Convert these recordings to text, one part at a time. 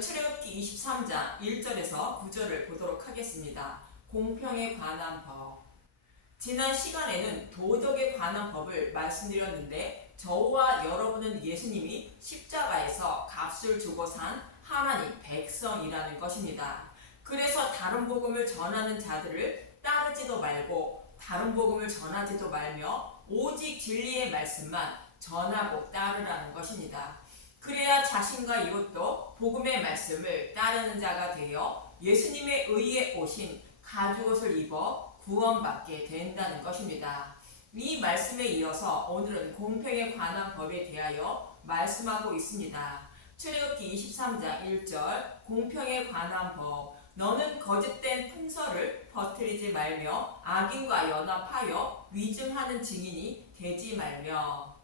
오늘은 출애굽기 23장 1절에서 9절을 보도록 하겠습니다. 공평에 관한 법. 지난 시간에는 도덕에 관한 법을 말씀드렸는데 저와 여러분은 예수님이 십자가에서 값을 주고 산 하나님 백성이라는 것입니다. 그래서 다른 복음을 전하는 자들을 따르지도 말고 다른 복음을 전하지도 말며 오직 진리의 말씀만 전하고 따르라는 것입니다. 그래야 자신과 이웃도 복음의 말씀을 따르는 자가 되어 예수님의 의에 오신 가죽옷을 입어 구원받게 된다는 것입니다. 이 말씀에 이어서 오늘은 공평에 관한 법에 대하여 말씀하고 있습니다. 출애굽기 23장 1절 공평에 관한 법. 너는 거짓된 풍설을 퍼뜨리지 말며 악인과 연합하여 위증하는 증인이 되지 말며.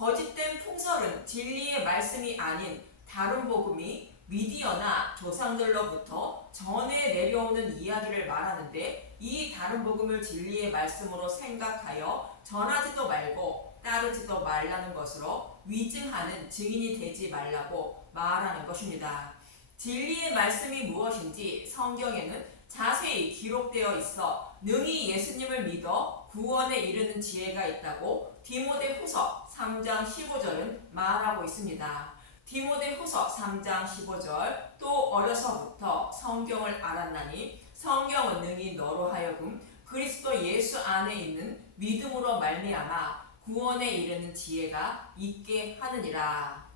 거짓된 풍설은 진리의 말씀이 아닌 다른 복음이 미디어나 조상들로부터 전해 내려오는 이야기를 말하는데 이 다른 복음을 진리의 말씀으로 생각하여 전하지도 말고 따르지도 말라는 것으로 위증하는 증인이 되지 말라고 말하는 것입니다. 진리의 말씀이 무엇인지 성경에는 자세히 기록되어 있어 능히 예수님을 믿어 구원에 이르는 지혜가 있다고 디모데후서 3장 15절은 말하고 있습니다. 디모데후서 3장 15절 또 어려서부터 성경을 알았나니 성경은 능히 너로 하여금 그리스도 예수 안에 있는 믿음으로 말미암아 구원에 이르는 지혜가 있게 하느니라.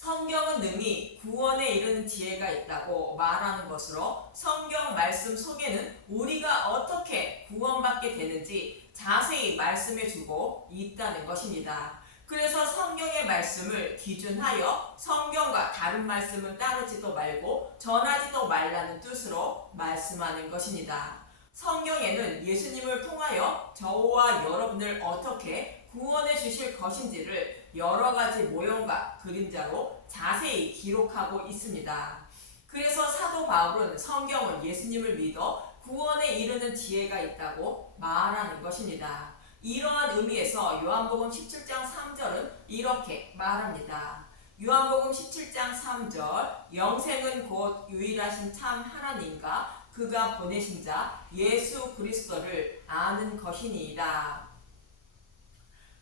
성경은 능히 구원에 이르는 지혜가 있다고 말하는 것으로 성경 말씀 속에는 우리가 어떻게 구원받게 되는지 자세히 말씀해 주고 있다는 것입니다. 그래서 성경의 말씀을 기준하여 성경과 다른 말씀은 따르지도 말고 전하지도 말라는 뜻으로 말씀하는 것입니다. 성경에는 예수님을 통하여 저와 여러분을 어떻게 구원해 주실 것인지를 여러 가지 모형과 그림자로 자세히 기록하고 있습니다. 그래서 사도 바울은 성경은 예수님을 믿어 구원에 이르는 지혜가 있다고 말하는 것입니다. 이러한 의미에서 요한복음 17장 3절은 이렇게 말합니다. 요한복음 17장 3절 영생은 곧 유일하신 참 하나님과 그가 보내신 자 예수 그리스도를 아는 것이니이다.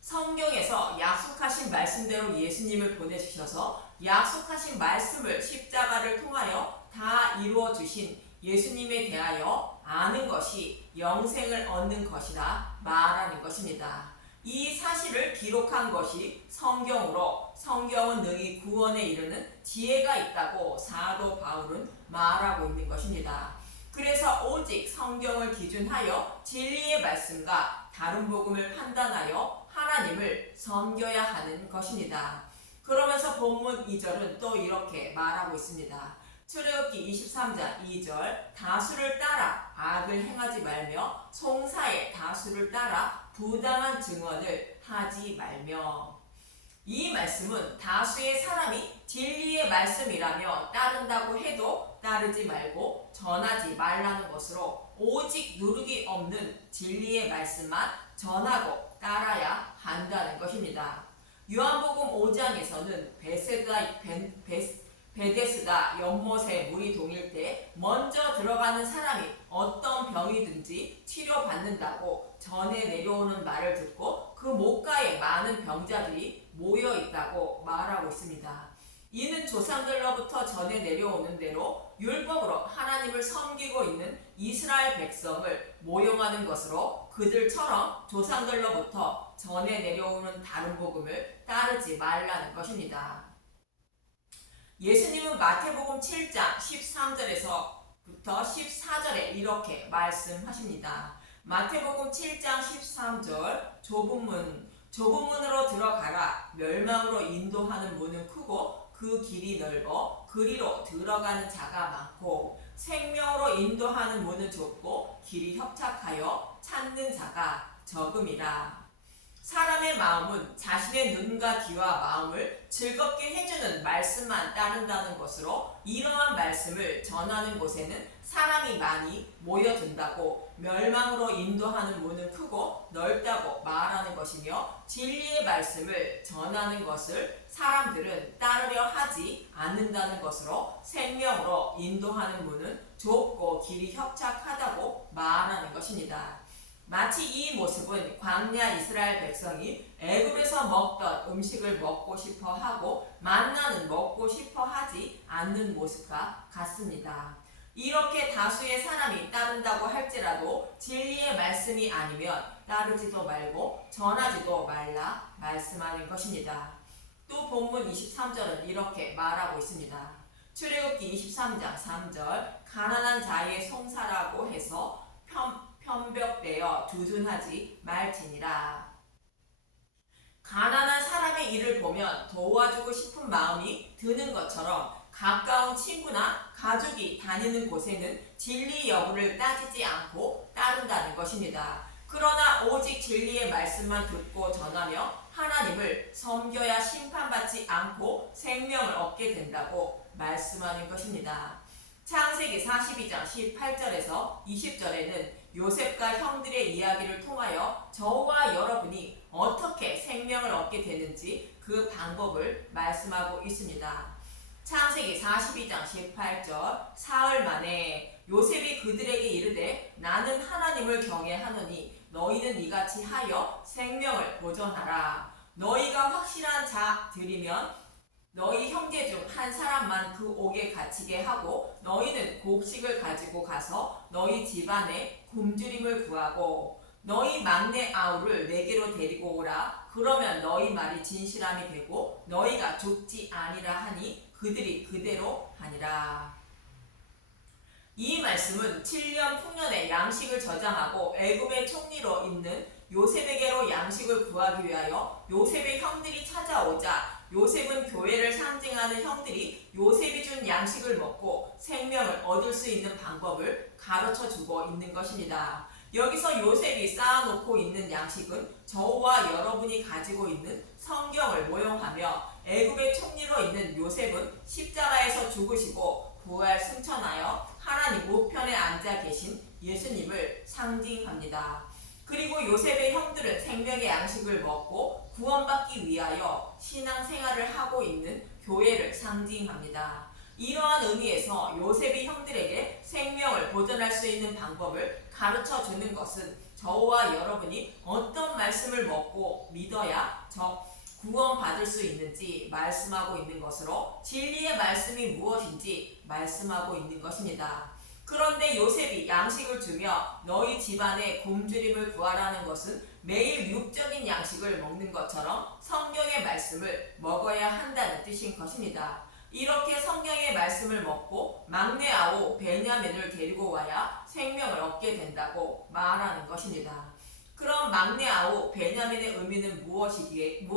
성경에서 약속하신 말씀대로 예수님을 보내주셔서 약속하신 말씀을 십자가를 통하여 다 이루어 주신 예수님에 대하여 아는 것이 영생을 얻는 것이라 말하는 것입니다. 이 사실을 기록한 것이 성경으로 성경은 능히 구원에 이르는 지혜가 있다고 사도 바울은 말하고 있는 것입니다. 그래서 오직 성경을 기준하여 진리의 말씀과 다른 복음을 판단하여 하나님을 섬겨야 하는 것입니다. 그러면서 본문 2절은 또 이렇게 말하고 있습니다. 출애굽기 23장 2절 다수를 따라 악을 행하지 말며 송사의 다수를 따라 부당한 증언을 하지 말며. 이 말씀은 다수의 사람이 진리의 말씀이라며 따른다고 해도 따르지 말고 전하지 말라는 것으로 오직 누룩이 없는 진리의 말씀만 전하고 따라야 한다는 것입니다. 요한복음 5장에서는 베데스다 연못에 물이 동일 때 먼저 들어가는 사람이 어떤 병이든지 치료받는다고 전해 내려오는 말을 듣고 그 목가에 많은 병자들이 모여 있다고 말하고 있습니다. 이는 조상들로부터 전해 내려오는 대로 율법으로 하나님을 섬기고 있는 이스라엘 백성을 모형하는 것으로 그들처럼 조상들로부터 전해 내려오는 다른 복음을 따르지 말라는 것입니다. 예수님은 마태복음 7장 13절에서부터 14절에 이렇게 말씀하십니다. 마태복음 7장 13절 좁은 문으로 들어가라. 멸망으로 인도하는 문은 크고 그 길이 넓어 그리로 들어가는 자가 많고 생명으로 인도하는 문은 좁고 길이 협착하여 찾는 자가 적음이라. 사람의 마음은 자신의 눈과 귀와 마음을 즐겁게 해주는 말씀만 따른다는 것으로 이러한 말씀을 전하는 곳에는 사람이 많이 모여든다고 멸망으로 인도하는 문은 크고 넓다고 말하는 것이며 진리의 말씀을 전하는 것을 사람들은 따르려 하지 않는다는 것으로 생명으로 인도하는 문은 좁고 길이 협착하다고 말하는 것입니다. 마치 이 모습은 광야 이스라엘 백성이 애굽에서 먹던 음식을 먹고 싶어 하고 만나는 먹고 싶어 하지 않는 모습과 같습니다. 이렇게 다수의 사람이 따른다고 할지라도 진리의 말씀이 아니면 따르지도 말고 전하지도 말라 말씀하는 것입니다. 또 본문 23절은 이렇게 말하고 있습니다. 출애굽기 23장 3절 가난한 자의 송사라고 해서 편벽되어 두둔하지 말지니라. 가난한 사람의 일을 보면 도와주고 싶은 마음이 드는 것처럼 가까운 친구나 가족이 다니는 곳에는 진리 여부를 따지지 않고 따른다는 것입니다. 그러나 오직 진리의 말씀만 듣고 전하며 하나님을 섬겨야 심판받지 않고 생명을 얻게 된다고 말씀하는 것입니다. 창세기 42장 18절에서 20절에는 요셉과 형들의 이야기를 통하여 저와 여러분이 어떻게 생명을 얻게 되는지 그 방법을 말씀하고 있습니다. 창세기 42장 18절 사흘 만에 요셉이 그들에게 이르되 나는 하나님을 경외하노니 너희는 이같이 하여 생명을 보존하라. 너희가 확실한 자들이면 너희 형제 중 한 사람만 그 옥에 갇히게 하고 너희는 곡식을 가지고 가서 너희 집안에 굶주림을 구하고 너희 막내 아우를 내게로 데리고 오라. 그러면 너희 말이 진실함이 되고 너희가 죽지 아니라 하니 그들이 그대로 하니라. 이 말씀은 7년 풍년의 양식을 저장하고 애굽의 총리로 있는 요셉에게로 양식을 구하기 위하여 요셉의 형들이 찾아오자 요셉은 교회를 상징하는 형들이 요셉이 준 양식을 먹고 생명을 얻을 수 있는 방법을 가르쳐주고 있는 것입니다. 여기서 요셉이 쌓아놓고 있는 양식은 저와 여러분이 가지고 있는 성경을 모형하며 애굽의 총리로 있는 요셉은 십자가에서 죽으시고 부활 승천하여 하나님 우편에 앉아 계신 예수님을 상징합니다. 그리고 요셉의 형들은 생명의 양식을 먹고 구원받기 위하여 신앙생활을 하고 있는 교회를 상징합니다. 이러한 의미에서 요셉이 형들에게 생명을 보존할 수 있는 방법을 가르쳐 주는 것은 저와 여러분이 어떤 말씀을 먹고 믿어야 구원받을 수 있는지 말씀하고 있는 것으로 진리의 말씀이 무엇인지 말씀하고 있는 것입니다. 그런데 요셉이 양식을 주며 너희 집안에 굶주림을 구하라는 것은 매일 육적인 양식을 먹는 것처럼 성경의 말씀을 먹어야 한다는 뜻인 것입니다. 이렇게 성경의 말씀을 먹고 막내 아우 베냐민을 데리고 와야 생명을 얻게 된다고 말하는 것입니다. 그럼 막내 아우 베냐민의 의미는 무엇이기에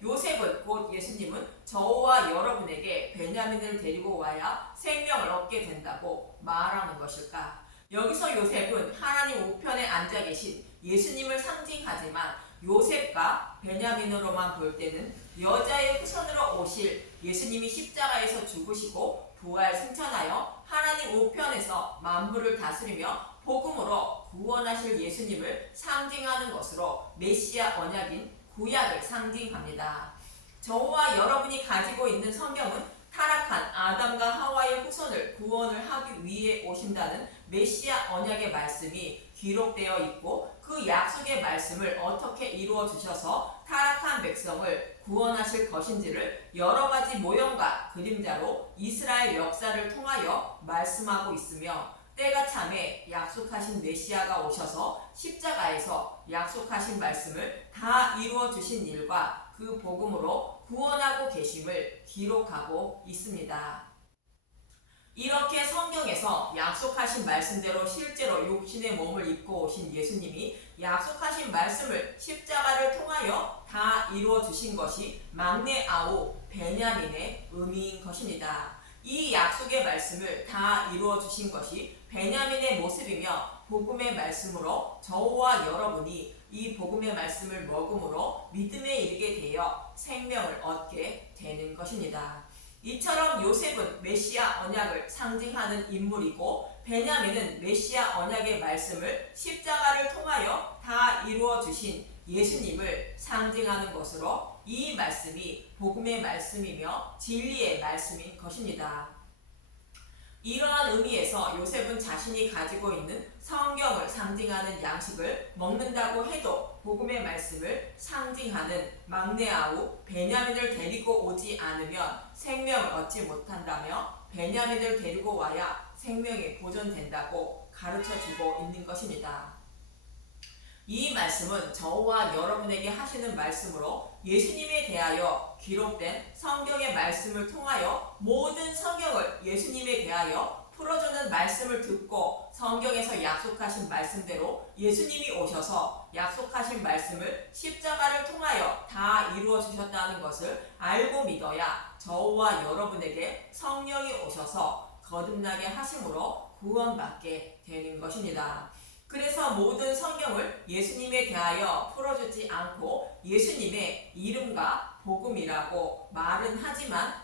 요셉은 곧 예수님은 저와 여러분에게 베냐민을 데리고 와야 생명을 얻게 된다고 말하는 것일까? 여기서 요셉은 하나님 우편에 앉아 계신 예수님을 상징하지만 요셉과 베냐민으로만 볼 때는 여자의 후손으로 오실 예수님이 십자가에서 죽으시고 부활 승천하여 하나님 우편에서 만물을 다스리며 복음으로 구원하실 예수님을 상징하는 것으로 메시아 언약인 구약을 상징합니다. 저와 여러분이 가지고 있는 성경은 타락한 아담과 하와의 후손을 구원을 하기 위해 오신다는 메시아 언약의 말씀이 기록되어 있고 그 약속의 말씀을 어떻게 이루어 주셔서 타락한 백성을 구원하실 것인지를 여러 가지 모형과 그림자로 이스라엘 역사를 통하여 말씀하고 있으며 때가 참에 약속하신 메시아가 오셔서 십자가에서 약속하신 말씀을 다 이루어 주신 일과 그 복음으로 구원하고 계심을 기록하고 있습니다. 이렇게 성경에서 약속하신 말씀대로 실제로 육신의 몸을 입고 오신 예수님이 약속하신 말씀을 십자가를 통하여 다 이루어 주신 것이 막내 아우 베냐민의 의미인 것입니다. 이 약속의 말씀을 다 이루어 주신 것이 베냐민의 모습이며 복음의 말씀으로 저와 여러분이 이 복음의 말씀을 먹음으로 믿음에 이르게 되어 생명을 얻게 되는 것입니다. 이처럼 요셉은 메시아 언약을 상징하는 인물이고 베냐민은 메시아 언약의 말씀을 십자가를 통하여 다 이루어 주신 예수님을 상징하는 것으로 이 말씀이 복음의 말씀이며 진리의 말씀인 것입니다. 이러한 의미에서 요셉은 자신이 가지고 있는 성경을 상징하는 양식을 먹는다고 해도 복음의 말씀을 상징하는 막내 아우 베냐민을 데리고 오지 않으면 생명을 얻지 못한다며 베냐민을 데리고 와야 생명이 보존된다고 가르쳐주고 있는 것입니다. 이 말씀은 저와 여러분에게 하시는 말씀으로 예수님에 대하여 기록된 성경의 말씀을 통하여 모든 성경을 예수님에 대하여 풀어주는 말씀을 듣고 성경에서 약속하신 말씀대로 예수님이 오셔서 약속하신 말씀을 십자가를 통하여 다 이루어 주셨다는 것을 알고 믿어야 저와 여러분에게 성령이 오셔서 거듭나게 하심으로 구원받게 되는 것입니다. 그래서 모든 성경을 예수님에 대하여 풀어주지 않고 예수님의 이름과 복음이라고 말은 하지만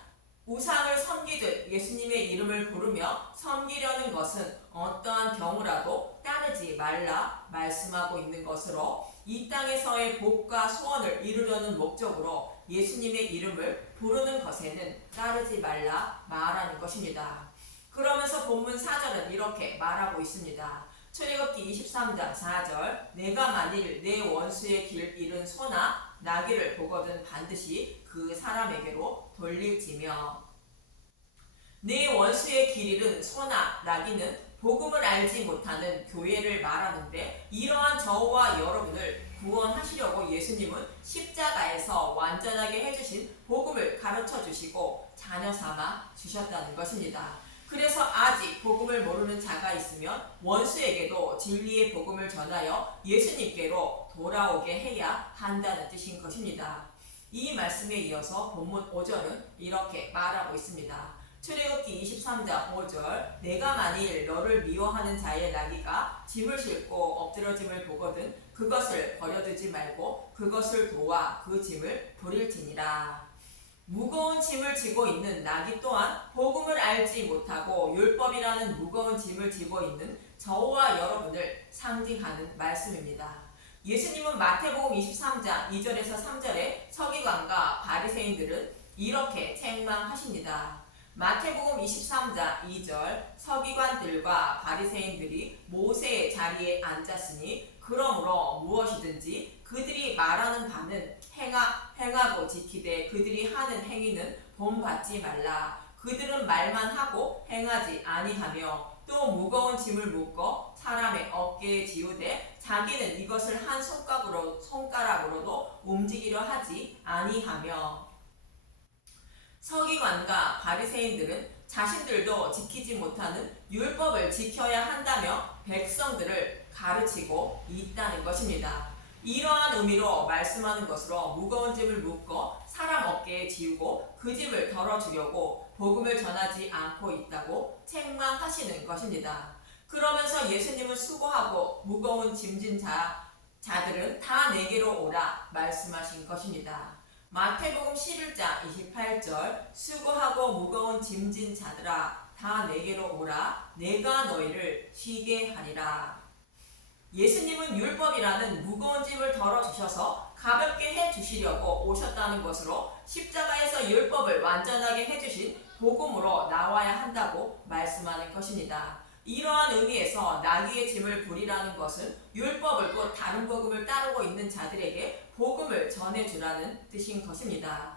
우상을 섬기듯 예수님의 이름을 부르며 섬기려는 것은 어떠한 경우라도 따르지 말라 말씀하고 있는 것으로 이 땅에서의 복과 소원을 이루려는 목적으로 예수님의 이름을 부르는 것에는 따르지 말라 말하는 것입니다. 그러면서 본문 4절은 이렇게 말하고 있습니다. 출애굽기 23장 4절 내가 만일 내 원수의 길 잃은 소나 나귀를 보거든 반드시 그 사람에게로 돌릴지며 내 원수의 길 잃은 소나 나귀는 복음을 알지 못하는 교회를 말하는데 이러한 저와 여러분을 구원하시려고 예수님은 십자가에서 완전하게 해주신 복음을 가르쳐 주시고 자녀 삼아 주셨다는 것입니다. 그래서 아직 복음을 모르는 자가 있으면 원수에게도 진리의 복음을 전하여 예수님께로 돌아오게 해야 한다는 뜻인 것입니다. 이 말씀에 이어서 본문 5절은 이렇게 말하고 있습니다. 출애굽기 23장 5절 내가 만일 너를 미워하는 자의 나귀가 짐을 싣고 엎드러짐을 보거든 그것을 버려두지 말고 그것을 도와 그 짐을 부릴지니라. 무거운 짐을 지고 있는 나귀 또한 복음을 알지 못하고 율법이라는 무거운 짐을 지고 있는 저와 여러분을 상징하는 말씀입니다. 예수님은 마태복음 23장 2절에서 3절에 서기관과 바리새인들은 이렇게 책망하십니다. 마태복음 23장 2절 서기관들과 바리새인들이 모세의 자리에 앉았으니 그러므로 무엇이든지 그들이 말하는 바는 행하고 지키되 그들이 하는 행위는 본받지 말라. 그들은 말만 하고 행하지 아니하며 또 무거운 짐을 묶어 사람의 어깨에 지우되 자기는 이것을 한 손가락으로도 움직이려 하지 아니하며 서기관과 바리새인들은 자신들도 지키지 못하는 율법을 지켜야 한다며 백성들을 가르치고 있다는 것입니다. 이러한 의미로 말씀하는 것으로 무거운 짐을 묶어 사람 어깨에 지우고 그 짐을 덜어주려고 복음을 전하지 않고 있다고 책망하시는 것입니다. 그러면서 예수님은 수고하고 무거운 짐진 자들은 다 내게로 오라 말씀하신 것입니다. 마태복음 11장 28절 수고하고 무거운 짐진 자들아 다 내게로 오라 내가 너희를 쉬게 하리라. 예수님은 율법이라는 무거운 짐을 덜어주셔서 가볍게 해주시려고 오셨다는 것으로 십자가에서 율법을 완전하게 해주신 복음으로 나와야 한다고 말씀하는 것입니다. 이러한 의미에서 나귀의 짐을 부리라는 것은 율법을 곧 다른 복음을 따르고 있는 자들에게 복음을 전해주라는 뜻인 것입니다.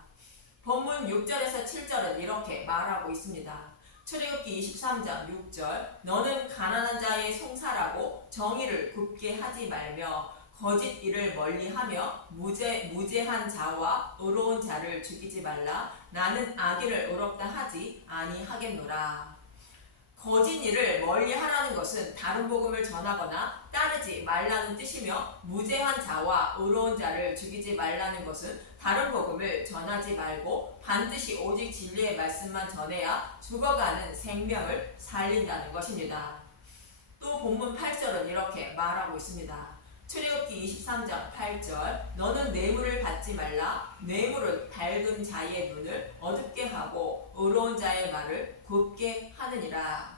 본문 6절에서 7절은 이렇게 말하고 있습니다. 출애굽기 23장 6절 너는 가난한 자의 송사라고 정의를 굽게 하지 말며 거짓 일을 멀리하며 무죄한 자와 의로운 자를 죽이지 말라. 나는 악인을 의롭다 하지 아니하겠노라. 거짓 일을 멀리하라는 것은 다른 복음을 전하거나 따르지 말라는 뜻이며 무죄한 자와 의로운 자를 죽이지 말라는 것은 다른 복음을 전하지 말고 반드시 오직 진리의 말씀만 전해야 죽어가는 생명을 살린다는 것입니다. 또 본문 8절은 이렇게 말하고 있습니다. 출애굽기 23장 8절 너는 뇌물을 받지 말라. 뇌물은 밝은 자의 눈을 어둡게 하고 의로운 자의 말을 곱게 하느니라.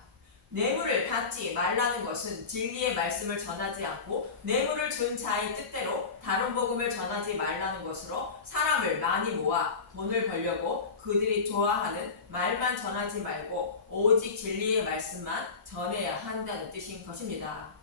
뇌물을 받지 말라는 것은 진리의 말씀을 전하지 않고 뇌물을 준 자의 뜻대로 다른 복음을 전하지 말라는 것으로 사람을 많이 모아 돈을 벌려고 그들이 좋아하는 말만 전하지 말고 오직 진리의 말씀만 전해야 한다는 뜻인 것입니다.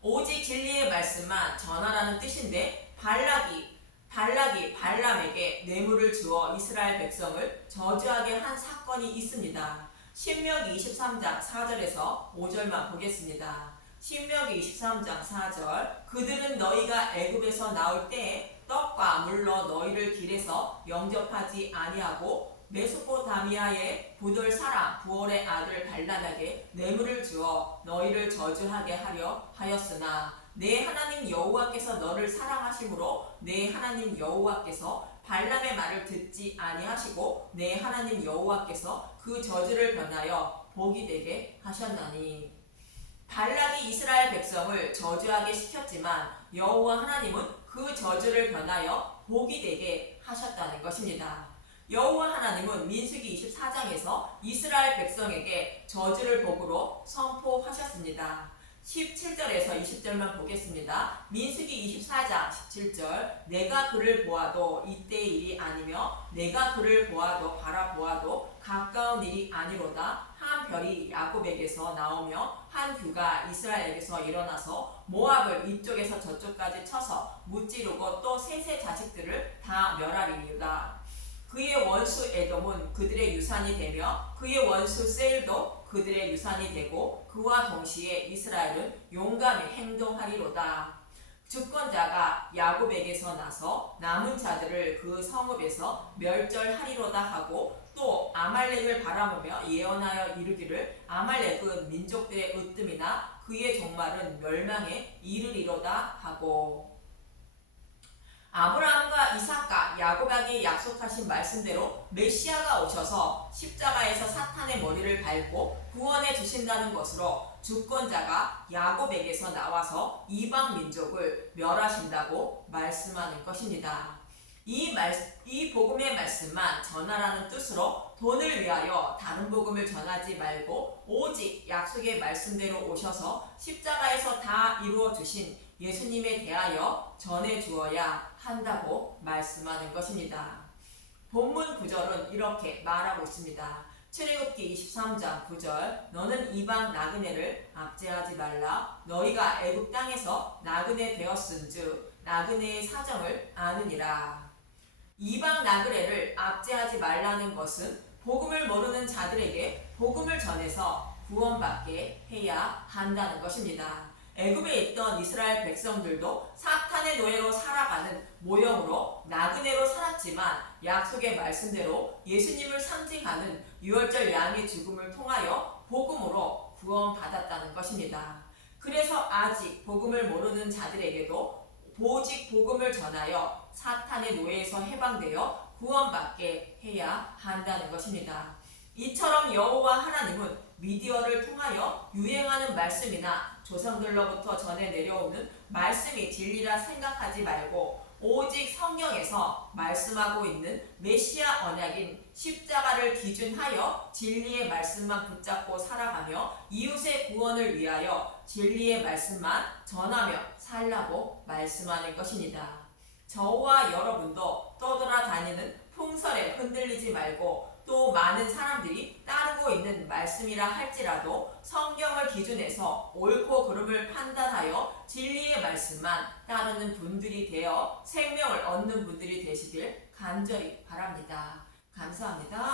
오직 진리의 말씀만 전하라는 뜻인데 발락이 발람에게 뇌물을 주어 이스라엘 백성을 저주하게 한 사건이 있습니다. 신명기 23장 4절에서 5절만 보겠습니다. 신명기 23장 4절 그들은 너희가 애굽에서 나올 때에 떡과 물로 너희를 길에서 영접하지 아니하고 메소포타미아의 부돌 사람 부올의 아들 발람에게 뇌물을 주어 너희를 저주하게 하려 하였으나 내 하나님 여호와께서 너를 사랑하심으로 내 하나님 여호와께서 발람의 말을 듣지 아니하시고 내 하나님 여호와께서 그 저주를 변하여 복이 되게 하셨나니. 발락이 이스라엘 백성을 저주하게 시켰지만 여호와 하나님은 그 저주를 변하여 복이 되게 하셨다는 것입니다. 여호와 하나님은 민수기 24장에서 이스라엘 백성에게 저주를 복으로 선포하셨습니다. 17절에서 20절만 보겠습니다. 민수기 24장 17절 내가 그를 보아도 이때의 일이 아니며 내가 그를 보아도 바라보아도 가까운 일이 아니로다. 한 별이 야곱에게서 나오며 한 규가 이스라엘에게서 일어나서 모압을 이쪽에서 저쪽까지 쳐서 무찌르고 또 셋의 자식들을 다 멸하리이다. 그의 원수 에돔은 그들의 유산이 되며 그의 원수 세일도 그들의 유산이 되고 그와 동시에 이스라엘은 용감히 행동하리로다. 주권자가 야곱에게서 나서 남은 자들을 그 성읍에서 멸절하리로다 하고 또 아말렉을 바라보며 예언하여 이르기를 아말렉은 민족들의 으뜸이나 그의 종말은 멸망에 이르리로다 하고. 아브라함과 이삭과 야곱에게 약속하신 말씀대로 메시아가 오셔서 십자가에서 사탄의 머리를 밟고 구원해 주신다는 것으로 주권자가 야곱에게서 나와서 이방 민족을 멸하신다고 말씀하는 것입니다. 이 복음의 말씀만 전하라는 뜻으로 돈을 위하여 다른 복음을 전하지 말고 오직 약속의 말씀대로 오셔서 십자가에서 다 이루어 주신 예수님에 대하여 전해 주어야 한다고 말씀하는 것입니다. 본문 9절은 이렇게 말하고 있습니다. 출애굽기 23장 9절 너는 이방 나그네를 압제하지 말라. 너희가 애굽 땅에서 나그네 되었은즉 나그네의 사정을 아느니라. 이방 나그네를 압제하지 말라는 것은 복음을 모르는 자들에게 복음을 전해서 구원받게 해야 한다는 것입니다. 애굽에 있던 이스라엘 백성들도 사탄의 노예로 살아가는 모형으로 나그네로 살았지만 약속의 말씀대로 예수님을 상징하는 유월절 양의 죽음을 통하여 복음으로 구원받았다는 것입니다. 그래서 아직 복음을 모르는 자들에게도 오직 복음을 전하여 사탄의 노예에서 해방되어 구원받게 해야 한다는 것입니다. 이처럼 여호와 하나님은 미디어를 통하여 유행하는 말씀이나 조상들로부터 전해 내려오는 말씀이 진리라 생각하지 말고 오직 성경에서 말씀하고 있는 메시아 언약인 십자가를 기준하여 진리의 말씀만 붙잡고 살아가며 이웃의 구원을 위하여 진리의 말씀만 전하며 살라고 말씀하는 것입니다. 저와 여러분도 떠돌아다니는 풍설에 흔들리지 말고 또 많은 사람들이 따르고 있는 말씀이라 할지라도 성경을 기준해서 옳고 그름을 판단하여 진리의 말씀만 따르는 분들이 되어 생명을 얻는 분들이 되시길 간절히 바랍니다. 감사합니다.